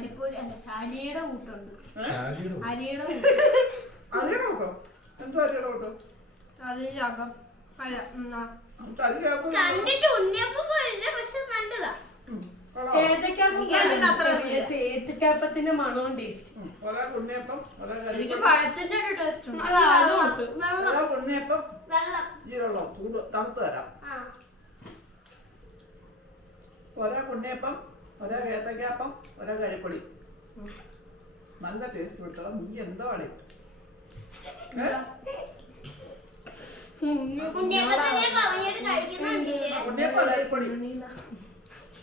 അരിപ്പൊടി അല്ല അരിയുടെ കൂട്ടുണ്ട്. അരിയുടെ കൂട്ടോ? എന്തോ അരിയുടെ കൂട്ടോ? അതിന്റെ അകം അല്ല കണ്ടിട്ട് ഉണ്ണിയപ്പം പോലില്ല, പക്ഷെ നല്ലതാ. ഏത്തക്കാപ്പത്തിന്റെ മണവും ടേസ്റ്റ്. ഉണ്ണിയപ്പം എനിക്ക് പഴത്തിന്റെ ഒരു ടേസ്റ്റ് ഉണ്ട്. ഉണ്ണിയപ്പം ജീരകം ചൂട് തണുത്ത് തരാം. ഒരാ ഉണ്ണിയപ്പം, ഒരാ ഏത്തക്കാപ്പം, ഒരാ കരിപ്പൊടി. നല്ല ടേസ്റ്റ് കിട്ടണം. നീ എന്താ കളി? ഉണ്ണിയപ്പം അരിപ്പൊടി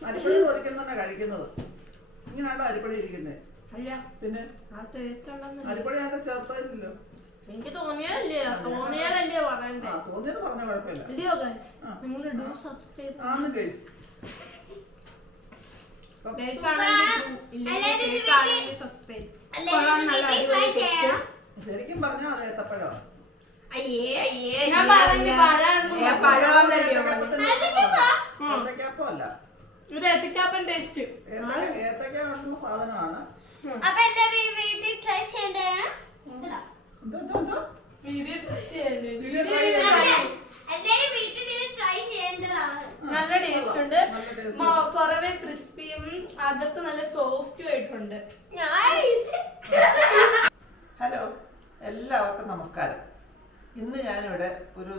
അരിപ്പൊടി പൊരിക്കുന്ന തന്നെ കഴിക്കുന്നത്. ഇങ്ങനെയാണ്ടോ അരിപ്പൊടി ഇരിക്കുന്നത്? പിന്നെ അരിപ്പൊടി ഞാൻ ചേർത്തില്ലല്ലോ. എനിക്ക് തോന്നിയതല്ലേ പറയണ്ടേ. തോന്നിയത് പറഞ്ഞ കുഴപ്പമില്ല. ശരിക്കും പറഞ്ഞാൽ അത് ഏത്തപ്പഴമാണ്. ഏത്തക്കാപ്പല്ല, ഏത്തക്കാപ്പൻ ടേസ്റ്റ്. ഏത്തക്ക കാണുന്ന സാധനമാണ്. നല്ല ടേസ്റ്റ് ഉണ്ട്. പുറമെ ക്രിസ്പിയും അകത്ത് നല്ല സോഫ്റ്റും ആയിട്ടുണ്ട്. ഹലോ, എല്ലാവർക്കും നമസ്കാരം. ഇന്ന് ഞാനിവിടെ ഒരു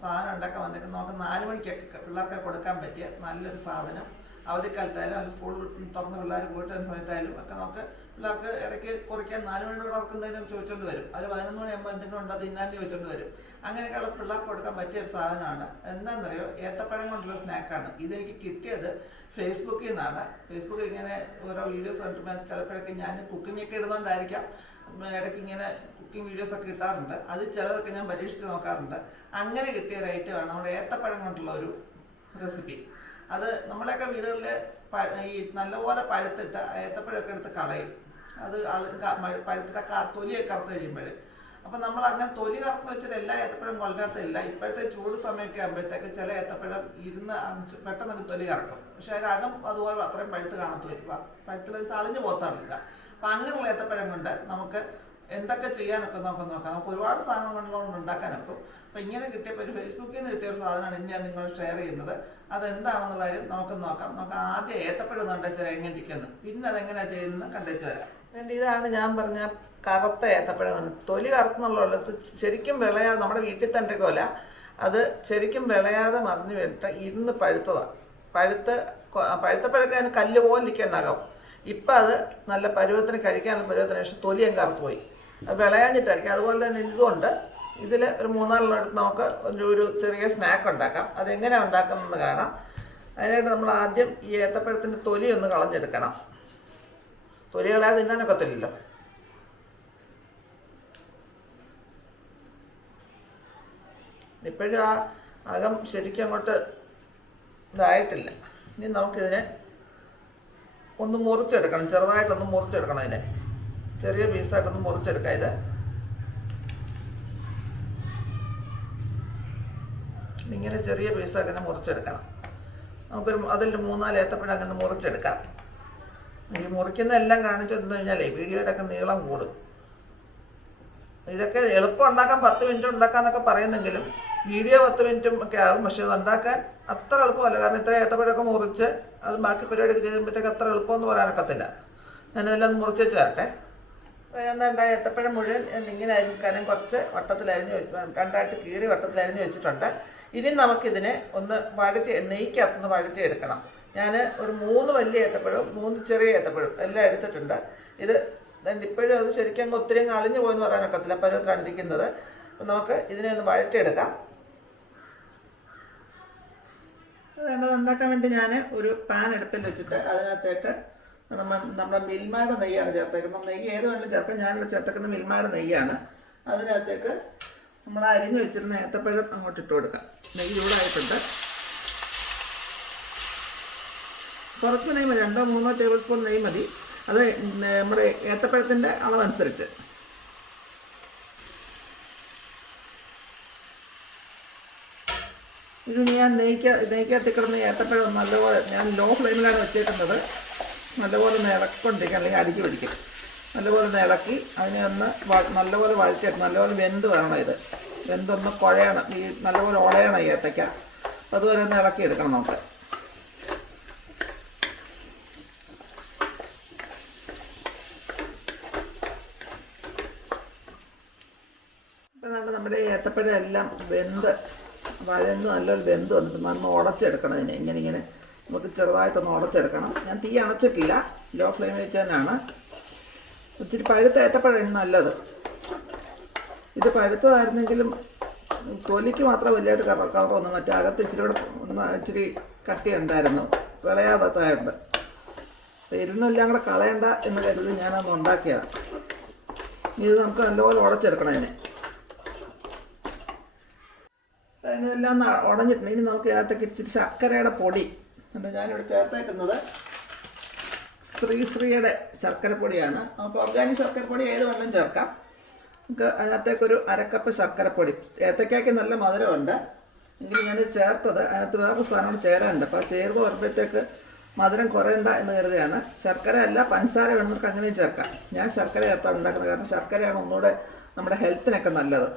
സാധനം ഉണ്ടാക്കാൻ വന്നിട്ട് നമുക്ക് 4 മണിക്കൊക്കെ പിള്ളേർക്ക് കൊടുക്കാൻ പറ്റിയ നല്ലൊരു സാധനം. അവധിക്കാലത്തായാലും അല്ലെങ്കിൽ സ്കൂൾ തുറന്ന് പിള്ളേർ പോയിട്ട് സമയത്തായാലും ഒക്കെ നമുക്ക് പിള്ളേർക്ക് ഇടയ്ക്ക് കുറിക്കാൻ 4 മണിയോട് ഇറക്കുന്നതിനും ചോദിച്ചുകൊണ്ട് വരും. അത് 11 മണിയാകുമ്പോൾ എന്തെങ്കിലും ഉണ്ടോ തിന്നാൻ ചോദിച്ചുകൊണ്ട് വരും. അങ്ങനെയൊക്കെയുള്ള പിള്ളേർക്ക് കൊടുക്കാൻ പറ്റിയ ഒരു സാധനമാണ്. എന്താണെന്നറിയോ? ഏത്തപ്പഴം കൊണ്ടുള്ള സ്നാക്കാണ്. ഇതെനിക്ക് കിട്ടിയത് ഫേസ്ബുക്കിൽ നിന്നാണ്. ഫേസ്ബുക്കിൽ ഇങ്ങനെ ഓരോ വീഡിയോസ് കണ്ടിട്ട് ചിലപ്പോഴൊക്കെ ഞാൻ കുക്കിങ്ങൊക്കെ ഇടുന്നതുകൊണ്ടായിരിക്കാം ഇടയ്ക്ക് ഇങ്ങനെ കുക്കിംഗ് വീഡിയോസൊക്കെ കിട്ടാറുണ്ട്. അത് ചിലതൊക്കെ ഞാൻ പരീക്ഷിച്ച് നോക്കാറുണ്ട്. അങ്ങനെ കിട്ടിയ ഒരു ഐറ്റമാണ് നമ്മുടെ ഏത്തപ്പഴം കൊണ്ടുള്ള ഒരു റെസിപ്പി. അത് നമ്മളെയൊക്കെ വീടുകളിൽ ഈ നല്ലപോലെ പഴുത്തിട്ട് ഏത്തപ്പഴമൊക്കെ എടുത്ത് കളയും. അത് പഴുത്തിട്ട് തൊലിയൊക്കെ കറുത്ത് കഴിയുമ്പോൾ. അപ്പം നമ്മൾ അങ്ങനെ തൊലി കറുത്ത് വെച്ചിട്ട് എല്ലാ ഏത്തപ്പഴം കൊള്ളത്തില്ല. ഇപ്പോഴത്തെ ചൂട് സമയമൊക്കെ ആകുമ്പോഴത്തേക്ക് ചില ഏത്തപ്പഴം പെട്ടെന്ന് തൊലി കറക്കും. പക്ഷെ അതിനകം അതുപോലെ അത്രയും പഴുത്ത് കാണത്തില്ല. പഴുത്തിൽ അളിഞ്ഞു പോത്താറില്ല. അപ്പം അങ്ങനെയുള്ള ഏത്തപ്പഴം കൊണ്ട് നമുക്ക് എന്തൊക്കെ ചെയ്യാനൊക്കെ നോക്കാം. നമുക്ക് ഒരുപാട് സാധനങ്ങൾ കൊണ്ട് ഉണ്ടാക്കാനൊക്കും. അപ്പം ഇങ്ങനെ കിട്ടിയപ്പോൾ ഒരു ഫേസ്ബുക്കിൽ നിന്ന് കിട്ടിയ ഒരു സാധനമാണ് ഇന്ന് ഞാൻ നിങ്ങൾ ഷെയർ ചെയ്യുന്നത്. അതെന്താണെന്നുള്ള കാര്യം നമുക്ക് നോക്കാം. നമുക്ക് ആദ്യം ഏത്തപ്പഴം കണ്ടുവച്ചാൽ എങ്ങനെ ഇരിക്കുന്നു, പിന്നെ അതെങ്ങനെയാണ് ചെയ്യുന്നത് കണ്ടുവച്ച് വരാം. ഇതാണ് ഞാൻ പറഞ്ഞ കറുത്ത ഏത്തപ്പഴം. തൊലി കറുത്തുന്നുള്ളത് ശരിക്കും വിളയാതെ നമ്മുടെ വീട്ടിൽ തന്നെ കൊല അത് ശരിക്കും വിളയാതെ മറിഞ്ഞു വേണ്ടിട്ട് ഇരുന്ന് പഴുത്തതാണ്. പഴുത്തപ്പഴൊക്കെ അതിന് കല്ല് പോലെ ഇരിക്കാനാകും. ഇപ്പം അത് നല്ല പരുവത്തിന് കഴിക്കാനുള്ള പരുവത്തിന് ശേഷം തൊലി അങ്ങ് കറുത്ത് പോയി. അത് വിളയാഞ്ഞിട്ടായിരിക്കും. അതുപോലെ തന്നെ ഇതുകൊണ്ട് ഇതിൽ ഒരു 3-4 എടുത്ത് നമുക്ക് ഒരു ചെറിയ സ്നാക്ക് ഉണ്ടാക്കാം. അതെങ്ങനെയാണ് ഉണ്ടാക്കുന്നതെന്ന് കാണാം. അതിനായിട്ട് നമ്മൾ ആദ്യം ഈ ഏത്തപ്പഴത്തിൻ്റെ തൊലി ഒന്ന് കളഞ്ഞെടുക്കണം. തൊലി കളയാതെ തിന്നാനൊക്കത്തില്ലല്ലോ. ഇപ്പോഴും ആ അകം ശരിക്കും അങ്ങോട്ട് ഇതായിട്ടില്ല. ഇനി നമുക്കിതിനെ ഒന്ന് മുറിച്ചെടുക്കണം. ചെറുതായിട്ടൊന്ന് മുറിച്ചെടുക്കണം. ഇതിനെ ചെറിയ പീസായിട്ടൊന്ന് മുറിച്ചെടുക്കാം. ഇത് ഇങ്ങനെ ചെറിയ പീസായിട്ട് തന്നെ മുറിച്ചെടുക്കണം. നമുക്കൊരു അതിൽ 3-4 ഏത്തപ്പഴം അങ്ങനെ മുറിച്ചെടുക്കാം. ഈ മുറിക്കുന്ന എല്ലാം കാണിച്ചു തന്നു കഴിഞ്ഞാലേ വീഡിയോയുടെ ഒക്കെ നീളം കൂടും. ഇതൊക്കെ എളുപ്പം ഉണ്ടാക്കാൻ 10 മിനിറ്റ് ഉണ്ടാക്കാന്നൊക്കെ പറയുന്നെങ്കിലും വീഡിയോ 10 മിനിറ്റും ഒക്കെ ആകും. പക്ഷെ അത് ഉണ്ടാക്കാൻ അത്ര എളുപ്പമല്ല. കാരണം ഇത്ര ഏത്തപ്പഴമൊക്കെ മുറിച്ച് അത് ബാക്കി പരിപാടിയൊക്കെ ചെയ്യുമ്പോഴത്തേക്ക് അത്ര എളുപ്പമെന്ന് പറയാനൊക്കത്തില്ല. ഞാനെല്ലാം മുറിച്ച് വെച്ച് വരട്ടെ. എന്താ ഏത്തപ്പഴം മുഴുവൻ ഇങ്ങനെ അരിഞ്ഞാലും കുറച്ച് വട്ടത്തിലരിഞ്ഞ് രണ്ടായിട്ട് കീറി വട്ടത്തിലരിഞ്ഞ് വെച്ചിട്ടുണ്ട്. ഇനി നമുക്കിതിനെ ഒന്ന് നെയ്ക്കകത്തൊന്ന് വഴറ്റിയെടുക്കണം. ഞാൻ ഒരു 3 വലിയ ഏത്തപ്പഴവും 3 ചെറിയ ഏത്തപ്പഴവും എല്ലാം എടുത്തിട്ടുണ്ട്. ഇത് ഇപ്പോഴും അത് ശരിക്കും അങ്ങ് ഒത്തിരി അളിഞ്ഞു പോയെന്ന് പറയാനൊക്കത്തില്ല. പരുവത്തിലാണ് ഇരിക്കുന്നത്. അപ്പം നമുക്ക് ഇതിനെ ഒന്ന് വഴറ്റിയെടുക്കാം. അത് ഉണ്ടാക്കാൻ വേണ്ടി ഞാൻ ഒരു പാൻ അടുപ്പിൽ വെച്ചിട്ട് അതിനകത്തേക്ക് നമ്മുടെ മിൽമയുടെ നെയ്യാണ് ചേർത്തേക്കുന്നത്. നെയ്യ് ഏത് വേണമെങ്കിലും ചേർക്കാം. ഞാനിവിടെ ചേർത്തേക്കുന്ന മിൽമയുടെ നെയ്യാണ്. അതിനകത്തേക്ക് നമ്മൾ അരിഞ്ഞു വെച്ചിരുന്ന ഏത്തപ്പഴം അങ്ങോട്ട് ഇട്ട് കൊടുക്കാം. നെയ്യ് ചൂടായിട്ടുണ്ട്. കുറച്ച് നെയ്യ് മതി, 2-3 ടേബിൾ സ്പൂൺ നെയ്യ് മതി. അത് നമ്മുടെ ഏത്തപ്പഴത്തിൻ്റെ അളവനുസരിച്ച്. ഇത് ഞാൻ നെയ്ക്കകത്ത് കിടന്ന് ഏത്തപ്പഴം നല്ലപോലെ ഞാൻ ലോ ഫ്ലെയിമിലാണ് വെച്ചേക്കുന്നത്. നല്ലപോലെ ഒന്ന് ഇളക്കൊണ്ടിരിക്കുക, അല്ലെങ്കിൽ അടുക്കി പിടിക്കും. നല്ലപോലെ ഒന്ന് ഇളക്കി അതിനെ ഒന്ന് നല്ലപോലെ വഴറ്റിയിട്ട് നല്ലപോലെ വെന്ത് വേണം. ഇത് വെന്തൊന്ന് കുഴയണം, ഈ നല്ലപോലെ ഉടയണം ഈ ഏത്തയ്ക്ക. അതുപോലെ ഒന്ന് ഇളക്കി എടുക്കണം നമുക്ക്. ഇപ്പം നമ്മുടെ ഏത്തപ്പഴം എല്ലാം വഴന്ന് നല്ലൊരു വെന്ത് വന്നിട്ട് നന്ന് ഉടച്ചെടുക്കണം. ഇങ്ങനെ നമുക്ക് ചെറുതായിട്ടൊന്ന് ഉടച്ചെടുക്കണം. ഞാൻ തീ അണച്ചിട്ടില്ല, ലോ ഫ്ലെയിമിൽ വെച്ച് തന്നെയാണ്. ഇച്ചിരി പഴുത്ത ഏത്തപ്പഴമാണ് നല്ലത്. ഇത് പഴുത്തതായിരുന്നെങ്കിലും തൊലിക്ക് മാത്രം വലിയായിട്ട് കളറൊന്നും, മറ്റേ അകത്ത് ഇച്ചിരി കട്ടി ഉണ്ടായിരുന്നു, വിളയാതായിട്ടുണ്ട്. അപ്പോൾ ഇരുന്നെല്ലാം കൂടെ കളയണ്ട എന്ന് കരുതി ഞാനതൊന്ന് ഉണ്ടാക്കിയതാണ്. ഇത് നമുക്ക് നല്ലപോലെ ഉടച്ചെടുക്കണം. അതിനെല്ലാം ഉടഞ്ഞിട്ടുണ്ട്. ഇനി നമുക്ക് ഇതിനകത്തേക്ക് ഇച്ചിരി ശർക്കരയുടെ പൊടി ഉണ്ട്. ഞാനിവിടെ ചേർത്തേക്കുന്നത് ശ്രീയുടെ ശർക്കരപ്പൊടിയാണ്. നമുക്ക് ഓർഗാനിക് ശർക്കരപ്പൊടി ഏത് വേണം ചേർക്കാം. നമുക്ക് അതിനകത്തേക്കൊരു 1/2 കപ്പ് ശർക്കരപ്പൊടി. ഏത്തയ്ക്കായ്ക്ക് നല്ല മധുരമുണ്ട്, എങ്കിലും ഞാനിത് ചേർത്തത് അതിനകത്ത് വേറൊരു സാധനം ചേരാനുണ്ട്. അപ്പോൾ ചേർത്ത് വരുമ്പോഴത്തേക്ക് മധുരം കുറയണ്ട എന്ന് കരുതിയാണ്. ശർക്കര അല്ല, പഞ്ചസാര വേണമെന്നൊക്കെ അങ്ങനെയും ചേർക്കാം. ഞാൻ ശർക്കര ചേർത്താണ് ഉണ്ടാക്കുന്നത്, കാരണം ശർക്കരയാണ് ഒന്നുകൂടെ നമ്മുടെ ഹെൽത്തിനൊക്കെ നല്ലത്.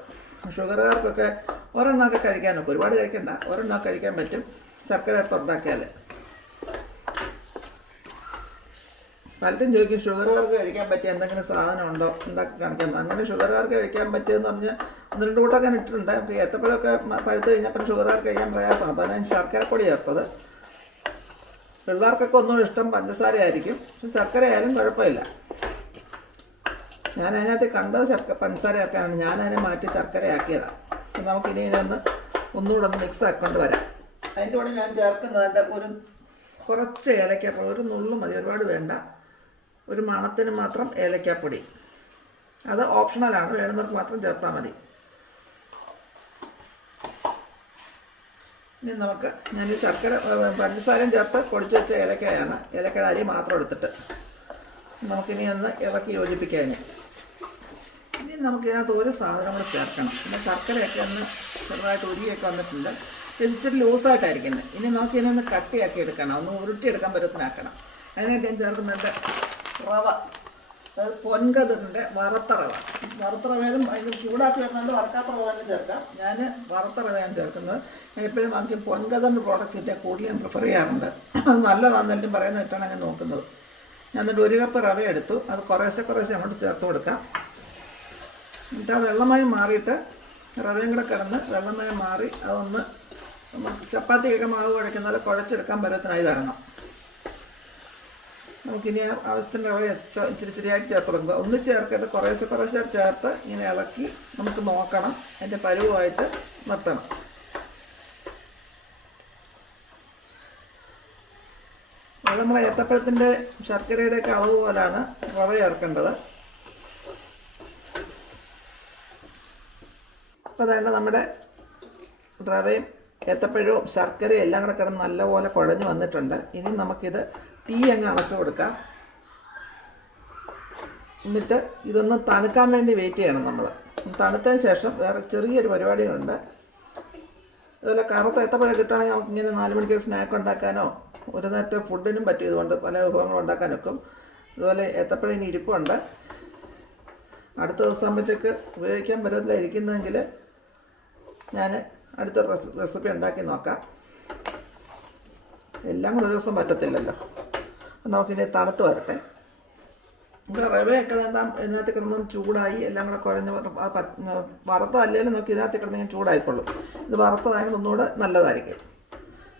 ഷുഗറുകാർക്കൊക്കെ ഒരെണ്ണമൊക്കെ കഴിക്കാനൊക്കെ, ഒരുപാട് കഴിക്കണ്ട, ഒരെണ്ണമൊക്കെ കഴിക്കാൻ പറ്റും ശർക്കര ചേർത്ത് ഉണ്ടാക്കിയാൽ. പലരും ചോദിക്കും ഷുഗറുകാർക്ക് കഴിക്കാൻ പറ്റിയ എന്തെങ്കിലും സാധനം ഉണ്ടോ ഉണ്ടാക്കി കാണിക്കുന്നത്. അങ്ങനെ ഷുഗറുകാർക്ക് കഴിക്കാൻ പറ്റിയെന്ന് പറഞ്ഞാൽ 1-2 കൂട്ടൊക്കെ ഇട്ടിട്ടുണ്ട്. അപ്പോൾ ഏത്തപ്പഴമൊക്കെ പഴുത്ത് കഴിഞ്ഞപ്പോൾ ഷുഗറുകാർക്ക് കഴിക്കാൻ പ്രയാസമാണ്. അപ്പോൾ അതിന് ശർക്കരപ്പൊടി ചേർത്തത്. പിള്ളേർക്കൊക്കെ ഒന്നും ഇഷ്ടം പഞ്ചസാര ആയിരിക്കും, ശർക്കര ആയാലും കുഴപ്പമില്ല. ഞാൻ അതിനകത്ത് കണ്ടത് പഞ്ചസാര ചേർക്കാനാണ്, ഞാനതിനെ മാറ്റി ശർക്കരയാക്കിയതാണ്. നമുക്കിനി ഒന്നുകൂടെ ഒന്ന് മിക്സ് ആക്കിക്കൊണ്ട് വരാം. അതിൻ്റെ കൂടെ ഞാൻ ചേർക്കുന്നത് ഒരു കുറച്ച് ഏലക്കാപ്പൊടി, ഒരു നുള്ളു മതി, ഒരുപാട് വേണ്ട. ഒരു മണത്തിന് മാത്രം ഏലക്കാപ്പൊടി. അത് ഓപ്ഷണലാണ്, വേണമെന്നവർക്ക് മാത്രം ചേർത്താൽ മതി. ഇനി ഞാൻ ഈ പഞ്ചസാരയും ചേർത്ത് പൊടിച്ച് വെച്ച ഏലക്കായാണ്. ഏലക്കയുടെ അരി മാത്രം എടുത്തിട്ട് നമുക്കിനി ഒന്ന് ഇളക്കി യോജിപ്പിക്കാം. ഇനി നമുക്കിതിനകത്ത് ഒരു സാധനം കൂടെ ചേർക്കണം. പിന്നെ ശർക്കരയൊക്കെ ഒന്ന് ചെറുതായിട്ട് ഉരുകിയൊക്കെ വന്നിട്ടുണ്ട്. ഇച്ചിരി ലൂസായിട്ടായിരിക്കുന്നത്. ഇനി നമുക്കിതിനൊന്ന് കട്ടിയാക്കി എടുക്കണം, ഒന്ന് ഉരുട്ടിയെടുക്കാൻ പറ്റത്തിനാക്കണം. അതിനായിട്ട് ഞാൻ ചേർക്കുന്നുണ്ട് റവ, അതായത് പൊൻകതിറിൻ്റെ വറുത്ത റവ. വറുത്ത റവയിലും ഭയങ്കര ചൂടാക്കി വരുന്നുണ്ട്, വറുക്കാത്ത റവയിലും ചേർക്കാം. ഞാൻ വറുത്ത റവയാണ് ചേർക്കുന്നത്. ഞാൻ എപ്പോഴും നമുക്ക് പൊൻകതിറിൻ്റെ പ്രോഡക്റ്റ്സ് കിട്ടിയാൽ കൂടുതൽ ഞാൻ പ്രിഫർ ചെയ്യാറുണ്ട്. അത് നല്ലതാണെന്നെല്ലാം പറയുന്ന ഇട്ടാണ് ഞാൻ നോക്കുന്നത്. ഞാൻ എന്നിട്ട് 1 കപ്പ് റവ എടുത്തു, അത് കുറേശ്ശെ അങ്ങോട്ട് ചേർത്ത് കൊടുക്കാം. എന്നിട്ട് ആ വെള്ളമയം മാറിയിട്ട് റവയും കൂടെ കിടന്ന് വെള്ളമയം മാറി അതൊന്ന് ചപ്പാത്തിക്കൊക്കെ മാവ് കുഴയ്ക്കുന്ന കുഴച്ചെടുക്കാൻ പരുവത്തിനായി വരണം. നമുക്കിനി ആവശ്യത്തിൻ്റെ റവ ഇച്ചിരിയായിട്ട് ചേർത്ത് കൊടുക്കുക. ഒന്ന് ചേർക്കരുത്, കുറേശ്ശെ ചേർത്ത് ഇങ്ങനെ ഇളക്കി നമുക്ക് നോക്കണം, അതിൻ്റെ പരുവമായിട്ട് നിർത്തണം. അത് നമ്മളെ ഏത്തപ്പഴത്തിൻ്റെ ശർക്കരയുടെയൊക്കെ അളവ് പോലാണ് റവ ചേർക്കേണ്ടത്. അപ്പോൾ അതായത് നമ്മുടെ റവയും ഏത്തപ്പഴവും ശർക്കരയും എല്ലാം കൂടെ കിടന്ന് നല്ലപോലെ കുഴഞ്ഞ് വന്നിട്ടുണ്ട്. ഇനി നമുക്കിത് തീ അങ്ങ് അടച്ചു കൊടുക്കാം. എന്നിട്ട് ഇതൊന്ന് തണുക്കാൻ വേണ്ടി വെയിറ്റ് ചെയ്യണം. നമ്മൾ തണുത്തതിന് ശേഷം വേറെ ചെറിയൊരു പരിപാടികളുണ്ട്. അതുപോലെ കറുത്ത ഏത്തപ്പഴം കിട്ടുകയാണെങ്കിൽ നമുക്കിങ്ങനെ 4 മണിക്ക് സ്നാക്ക് ഉണ്ടാക്കാനോ ഒരു നേരത്തെ ഫുഡിനും പറ്റും. ഇതുകൊണ്ട് പല വിഭവങ്ങളും ഉണ്ടാക്കാനൊക്കെ. അതുപോലെ ഏത്തപ്പഴം ഇനി ഇരിപ്പുണ്ട്. അടുത്ത ദിവസം ആകുമ്പോഴത്തേക്ക് ഉപയോഗിക്കാൻ പരുവത്തിലായിരിക്കുന്നതെങ്കിൽ ഞാൻ അടുത്ത റെസിപ്പി ഉണ്ടാക്കി നോക്കാം. എല്ലാം കൂടെ ഒരു ദിവസം പറ്റത്തില്ലല്ലോ. നമുക്കിനി തണുത്ത് വരട്ടെ. നമുക്ക് റവയൊക്കെ ഇതിനകത്ത് കിടന്ന് ചൂടായി എല്ലാം കൂടെ കുഴഞ്ഞ് വറുത്തതല്ലേലും നമുക്ക് ഇതിനകത്ത് കിടന്ന് ചൂടായിക്കൊള്ളും. ഇത് വറുത്തതായത് ഒന്നുകൂടെ നല്ലതായിരിക്കും.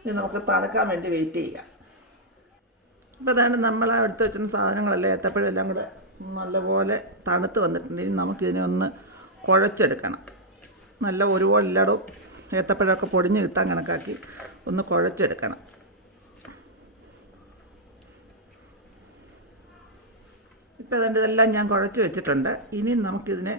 ഇനി നമുക്ക് തണുക്കാൻ വേണ്ടി വെയിറ്റ് ചെയ്യാം. അപ്പോൾ അതാണ് നമ്മൾ എടുത്ത് വെച്ചിരുന്ന സാധനങ്ങളെല്ലാം ഏത്തപ്പഴം എല്ലാം കൂടെ നല്ലപോലെ തണുത്ത് വന്നിട്ടുണ്ട്. ഇനി നമുക്കിതിനെ ഒന്ന് കുഴച്ചെടുക്കണം. നല്ല ഒരുപാട് എല്ലായിടവും ഏത്തപ്പഴമൊക്കെ പൊടിഞ്ഞ് കിട്ടാൻ കണക്കാക്കി ഒന്ന് കുഴച്ചെടുക്കണം. ഇപ്പോൾ അതിൻ്റെ ഇതെല്ലാം ഞാൻ കുഴച്ച് വെച്ചിട്ടുണ്ട്. ഇനി നമുക്കിതിനെ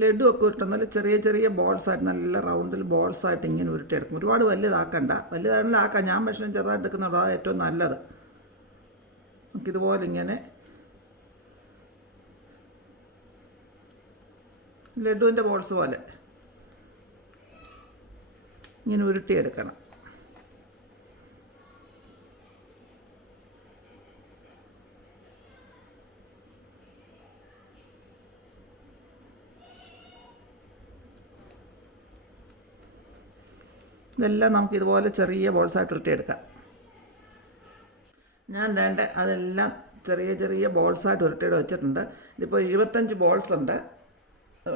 ലഡു ഒക്കെ ഉരുട്ടുന്ന ചെറിയ ബോൾസായിട്ട് നല്ല റൗണ്ടിൽ ബോൾസായിട്ട് ഇങ്ങനെ ഉരുട്ടിയെടുക്കും. ഒരുപാട് വലുതാക്കണ്ട, വലുതാണെങ്കിൽ ആക്കാം. ഞാൻ പക്ഷേ ചെറുതായിട്ട് എടുക്കുന്നത് അതാണ് ഏറ്റവും നല്ലത്. നമുക്കിതുപോലെ ഇങ്ങനെ ലഡുവിൻ്റെ ബോൾസ് പോലെ ഇങ്ങനെ ഉരുട്ടിയെടുക്കണം. ഇതെല്ലാം നമുക്ക് ഇതുപോലെ ചെറിയ ബോൾസായിട്ട് ഉരുട്ടിയെടുക്കാം. ഞാൻ വേണ്ട അതെല്ലാം ചെറിയ ചെറിയ ബോൾസായിട്ട് ഉരുട്ടിയിട്ട് വെച്ചിട്ടുണ്ട്. ഇതിപ്പോൾ 25 ബോൾസ് ഉണ്ട്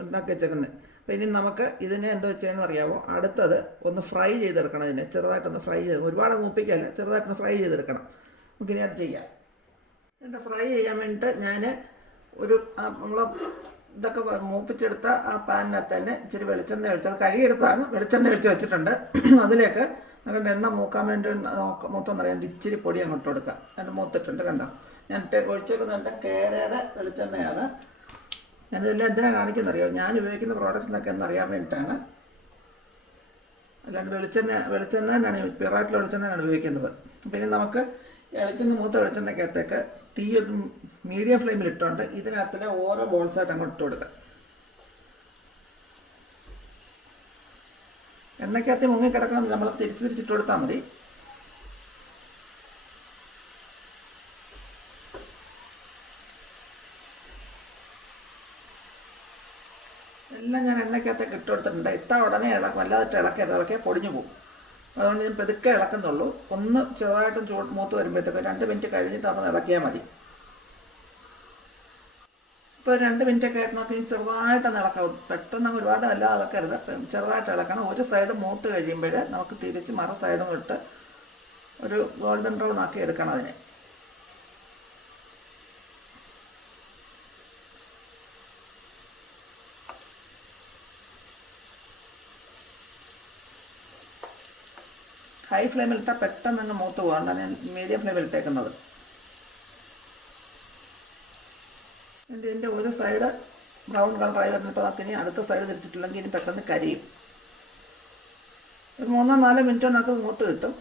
ഉണ്ടാക്കി വെച്ചേക്കുന്നത്. അപ്പോൾ ഇനി നമുക്ക് ഇതിനെ എന്താ വെച്ചാണെന്ന് അറിയാമോ, അടുത്തത് ഒന്ന് ഫ്രൈ ചെയ്തെടുക്കണം. ഇതിനെ ചെറുതായിട്ടൊന്ന് ഫ്രൈ ചെയ്ത്, ഒരുപാട് മൂപ്പിക്കല്ല, ചെറുതായിട്ടൊന്ന് ഫ്രൈ ചെയ്തെടുക്കണം. നമുക്കിനി അത് ചെയ്യാം. ഇതിൻ്റെ ഫ്രൈ ചെയ്യാൻ വേണ്ടിയിട്ട് ഞാൻ ഒരു നമ്മൾ ഇതൊക്കെ മൂപ്പിച്ചെടുത്ത ആ പാനിനകത്ത് തന്നെ ഇച്ചിരി വെളിച്ചെണ്ണ ഒഴിച്ച്, അത് കഴുകിയെടുത്താണ്, വെളിച്ചെണ്ണ ഒഴിച്ച് വെച്ചിട്ടുണ്ട്. അതിലേക്ക് നമുക്ക് എണ്ണ മൂക്കാൻ വേണ്ടി മൂത്തെന്നറിയാൻ ഇച്ചിരി പൊടി അങ്ങോട്ട് കൊടുക്കാം. അതിൻ്റെ മൂത്തിട്ടുണ്ട്, കണ്ടോ. ഞാൻ ഒഴിച്ചേക്കുന്നുണ്ട് കേരയുടെ വെളിച്ചെണ്ണയാണ്. ഞാനിതെല്ലാം എന്തിനാണ് കാണിക്കുന്നറിയോ, ഞാൻ ഉപയോഗിക്കുന്ന പ്രോഡക്റ്റ്സിനൊക്കെ എന്നറിയാൻ വേണ്ടിയിട്ടാണ്. അല്ലാണ്ട് വെളിച്ചെണ്ണ തന്നെയാണ്, പ്യുറായിട്ടുള്ള വെളിച്ചെണ്ണയാണ് ഉപയോഗിക്കുന്നത്. പിന്നെ നമുക്ക് മൂത്ത വെളിച്ചെണ്ണയ്ക്കകത്തേക്ക് തീ ഒരു മീഡിയം ഫ്ലെയിമിൽ ഇട്ടുകൊണ്ട് ഇതിനകത്ത് ഓരോ ബോൾസായിട്ട് അങ്ങോട്ട് ഇട്ട് കൊടുക്കാം. എണ്ണയ്ക്കകത്ത് മുങ്ങിക്കിടക്കണം, നമ്മൾ തിരിച്ചിട്ട് കൊടുത്താൽ മതി. എല്ലാം ഞാൻ എണ്ണയ്ക്കകത്തേക്ക് ഇട്ട് കൊടുത്തിട്ടുണ്ട്. ഇട്ടാൽ ഉടനെ വല്ലാതിട്ട് ഇളക്കിയാൽ പൊടിഞ്ഞു പോകും. അതുകൊണ്ട് ഞാൻ പെതുക്കെ ഇളക്കുന്നുള്ളൂ. ഒന്ന് ചെറുതായിട്ടും മൂത്ത് വരുമ്പോഴത്തേക്ക് 2 മിനിറ്റ് കഴിഞ്ഞിട്ട് അതൊന്ന് ഇളക്കിയാൽ മതി. ഇപ്പോൾ 2 മിനിറ്റൊക്കെ നോക്കി ചെറുതായിട്ടൊന്ന് ഇളക്കാം. പെട്ടെന്ന് ഒരുപാട് അല്ല ഇളക്കരുത്, ചെറുതായിട്ട് ഇളക്കണം. ഒരു സൈഡ് മൂത്ത് കഴിയുമ്പോൾ നമുക്ക് തിരിച്ച് മറു സൈഡും ഇട്ട് ഒരു ഗോൾഡൻ ബ്രൗൺ ആക്കി എടുക്കണം അതിനെ. ഹൈ ഫ്ലെയിമിൽ ഇട്ടാൽ പെട്ടെന്ന് അങ്ങ് മൂത്ത് പോകാണ്ടാണ് ഞാൻ മീഡിയം ഫ്ലെയിമിൽ ഇട്ടേക്കുന്നത്. ഇതിൻ്റെ ഒരു സൈഡ് ബ്രൗൺ കളറായി വന്നിപ്പോൾ നമുക്ക് ഇനി അടുത്ത സൈഡ് തിരിച്ചിട്ടില്ലെങ്കിൽ ഇനി പെട്ടെന്ന് കരിയും. ഒരു 3-4 മിനിറ്റ് നമുക്ക് മൂത്ത് കിട്ടും.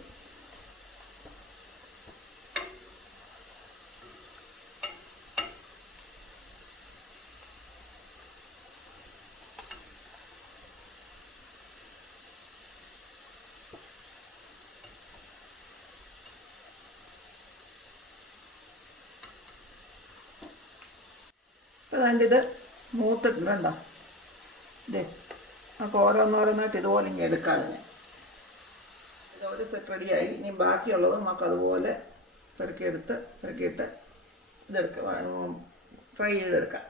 അപ്പോൾ അതിൻ്റെ ഇത് മൂത്തിട്ടുണ്ടോ, ഇതേ നമുക്ക് ഓരോന്നോരോന്നായിട്ട് ഇതുപോലെ ഇങ്ങനെ എടുക്കാതെ ഒരു സെറ്റ് റെഡിയായി. ഇനി ബാക്കിയുള്ളത് നമുക്ക് അതുപോലെ പെറുക്കിയിട്ട് ഇതെടുക്കാം, ഫ്രൈ ചെയ്തെടുക്കാം.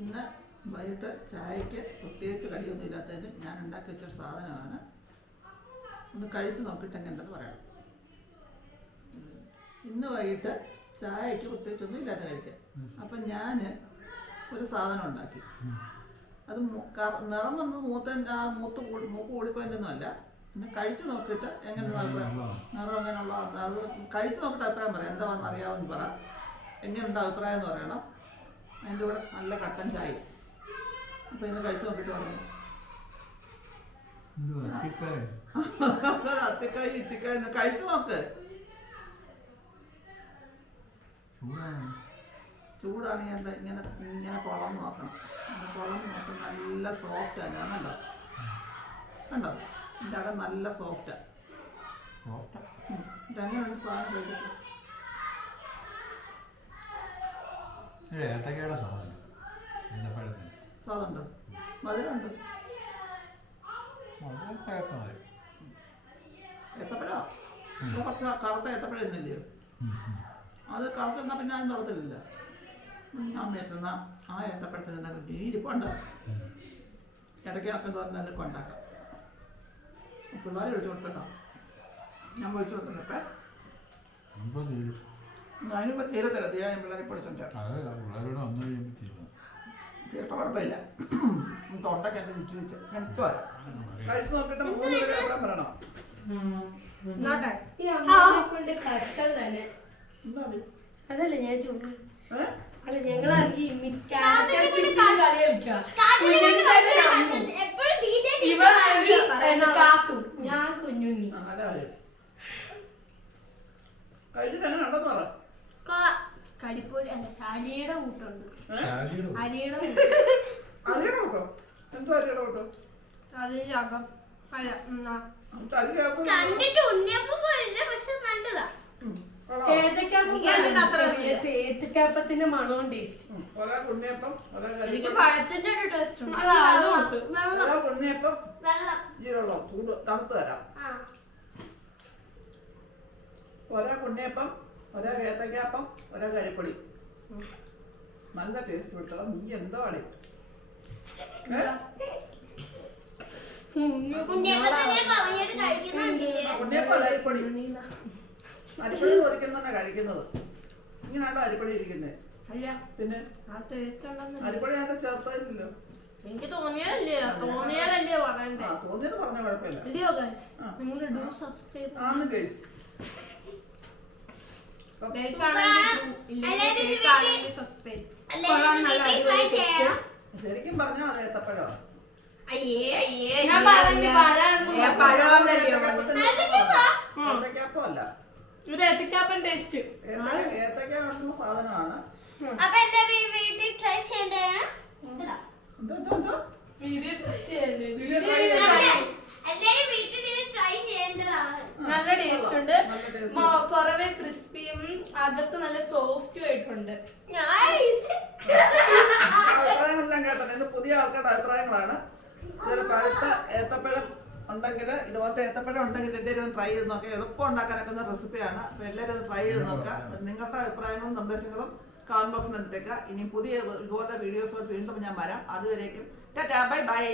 ഇന്ന് വൈകിട്ട് ചായക്ക് പ്രത്യേകിച്ച് കടിയൊന്നും ഇല്ലാത്തതിന് ഞാൻ ഉണ്ടാക്കി വെച്ചൊരു സാധനമാണ്. ഒന്ന് കഴിച്ച് നോക്കിയിട്ട് എങ്ങനെയുണ്ടെന്ന് പറയണം. ഇന്ന് വൈകിട്ട് ചായക്ക് പ്രത്യേകിച്ചൊന്നും ഇല്ലാത്ത കഴിക്കാൻ. അപ്പം ഞാൻ ഒരു സാധനം ഉണ്ടാക്കി. അത് നിറം വന്ന് മൂക്ക് കൂടിപ്പോയിട്ടൊന്നും അല്ല. പിന്നെ കഴിച്ച് നോക്കിയിട്ട് എങ്ങനെയുള്ള അഭിപ്രായം, നിറം എങ്ങനെയുള്ളതാണ് അത് കഴിച്ച് നോക്കിയിട്ട് അഭിപ്രായം പറയാം. എന്താ വന്ന് അറിയാമെന്ന് പറ, എങ്ങനെയുണ്ട് അഭിപ്രായം എന്ന് പറയണം. അതിൻ്റെ കൂടെ നല്ല കട്ടൻ ചായ. അപ്പോൾ ഇന്ന് കഴിച്ച് നോക്കിയിട്ട് പറഞ്ഞു. അത്തിക്കായ് ഇത്തിക്കായ് കഴിച്ചു നോക്ക്. ചൂടാണ് ഇങ്ങനെ കുളന്ന് നോക്കണം. കുളന്ന് നോക്കണം. നല്ല സോഫ്റ്റാണ്. കണ്ടോ കണ്ടോ, എൻ്റെ അകം നല്ല സോഫ്റ്റാണ്. ഇതെങ്ങനെയാണ് സാധനം കഴിച്ചിട്ട്? സ്വാദുണ്ടോ? മധുരമുണ്ട്. ഏത്തപ്പഴോ? കുറച്ച് കറുത്ത ഏത്തപ്പഴം ഇന്നില്ലയോ? അത് കറുത്തെന്നാൽ പിന്നെ അത് നിറത്തില്ല. ഞാൻ വെച്ചെന്നാ ആ ഏത്തപ്പഴത്തിന് എന്തെങ്കിലും നീരിപ്പുണ്ട്. ഇടയ്ക്കൊക്കെ തോന്നുന്നതിലൊക്കെ ഉണ്ടാക്കാം. പിള്ളേരെ ഒഴിച്ചു കൊടുത്തോ? ഞാൻ ഒഴിച്ചു കൊടുത്തിട്ടേ അതിനിപ്പോൾ തീരത്തില്ല. തീരാൻ പിള്ളേരെ പഠിച്ചോണ്ടാ തീരട്ട കുഴപ്പമില്ല. തൊണ്ടൊക്കെ എൻ്റെ ചുറ്റി വെച്ച് എനിക്ക് വരാം. കഴിച്ചു നോക്കിയിട്ട് 3 പേര് പറയണം. അതല്ലേ ഞാൻ ചൂട് അല്ല ഞങ്ങൾ ഞാൻ കുഞ്ഞുണ്ണി കഴിച്ചിട്ട് എങ്ങനെ ഉണ്ടെന്ന് പറ. കരിപ്പൊടി അല്ല, അരിയുടെ കൂട്ടുണ്ട്. അരിയുടെ കൂട്ടോ? എന്തോ അരിയുടെ കൂട്ടോ? അതിന്റെ അകം കണ്ടിട്ട് ഉണ്ണിയപ്പം പോലെ പക്ഷെ നല്ലതാ. ഏത്തക്കാപ്പത്തിന്റെ മണവും ടേസ്റ്റ്. ഒരാൾ ഉണ്ണിയപ്പം, ഒരാൾ എനിക്ക് കരിപ്പടി, പഴത്തിന്റെ ഒരു ടേസ്റ്റ് ഉണ്ട്. ഒരാൾ ഉണ്ണിയപ്പം വെള്ളം. ജീരകം ചൂട് തണുത്ത് തരാം. ആ. ഒരാൾ ഉണ്ണിയപ്പം, ഒരാൾ ഏത്തക്കാപ്പം, ഒരാൾ കരിപ്പൊടി. നല്ല ടേസ്റ്റ് കൊടുത്തോ. നീ എന്താ പാടി ഉണ്ണിയപ്പത്തിനെ പറഞ്ഞിട്ട് കഴിക്കുന്നുണ്ടില്ലേ? ഉണ്ണിയപ്പം അല്ല അരിപ്പൊടി. അരിപ്പൊടി പൊരിക്കുന്ന കഴിക്കുന്നത്. ഇങ്ങനെയാണോ അരിപ്പൊടി ഇരിക്കുന്നത്? അല്ല, പിന്നെ ആ ടേസ്റ്റ് ഉണ്ടെന്ന് അരിപ്പൊടി അതിനകത്ത് ചേർത്തില്ലല്ലോ. എനിക്ക് തോന്നിയാലല്ലേ പറയണ്ടേ. ആ തോന്നിയത് പറഞ്ഞ കുഴപ്പമില്ല. ഇല്ലയോ ഗൈസ്, ആ. നിങ്ങൾ ഡു സബ്സ്ക്രൈബ്. ആണ് ഗൈസ്. സബ്സ്ക്രൈബ്. എല്ലാവരും ട്രൈ ചെയ്യണം. ശരിക്കും പറഞ്ഞാൽ അത് ഏത്തപ്പഴമാണ്. ഞാൻ പറഞ്ഞു പഴമാണല്ലോ. ഏത്തക്കാപ്പം അല്ല, ഇത് ഏത്തക്കാപ്പൻ ടേസ്റ്റ്. ഏത്തക്ക കാണുന്ന സാധനമാണ്. അപ്പൊ എല്ലാവരും ഈ വീട്ടിൽ ട്രൈ ചെയ്യേണ്ടതാണ്. എന്തോ എന്തോ എന്തോ വീഡിയോ try ചെയ്യല്ലേ? വീഡിയോ വീഡിയോ try ചെയ്യല്ലേ? try എല്ലാവരും വീട്ടിൽ ട്രൈ ചെയ്യേണ്ടതാണ്. നല്ല ടേസ്റ്റ് ഉണ്ട്. നല്ല taste. പുറമെ ക്രിസ്പിയും അകത്ത് നല്ല സോഫ്റ്റും ആയിട്ടുണ്ട്. അഭിപ്രായങ്ങളെല്ലാം കേട്ടോ. ഇത് പുതിയ ആൾക്കാരുടെ അഭിപ്രായങ്ങളാണ്. ഇതൊരു പഴുത്ത ഏത്തപ്പഴം ഉണ്ടെങ്കിൽ, ഇതുപോലത്തെ ഏത്തപ്പഴം ഉണ്ടെങ്കിൽ എല്ലാവരും ട്രൈ ചെയ്ത് നോക്കുക. എളുപ്പം ഉണ്ടാക്കാനൊക്കെ റെസിപ്പിയാണ്. അപ്പൊ എല്ലാവരും അത് ട്രൈ ചെയ്ത് നോക്കുക. നിങ്ങളുടെ അഭിപ്രായങ്ങളും നിർദ്ദേശങ്ങളും കമന്റ് ബോക്സിൽ എത്തിക്കുക. ഇനി പുതിയ ഇതുപോലെ വീഡിയോസോട് വീണ്ടും ഞാൻ വരാം. അതുവരേക്കും ടാറ്റാ, ബൈ ബൈ.